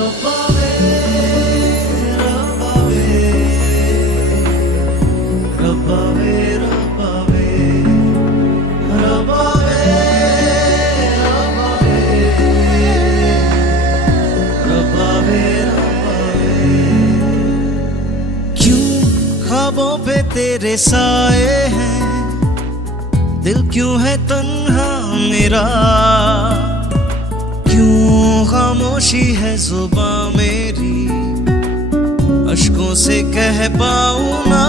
रब्बा वे, रब्बा वे, रब्बा वे, रब्बा वे, रब्बा वे, रब्बा वे, रब्बा वे। क्यों ख्वाबों पे तेरे साए हैं, दिल क्यों है तन्हा मेरा, क्यों खामोशी है जुबां मेरी, अश्कों से कह पाऊं ना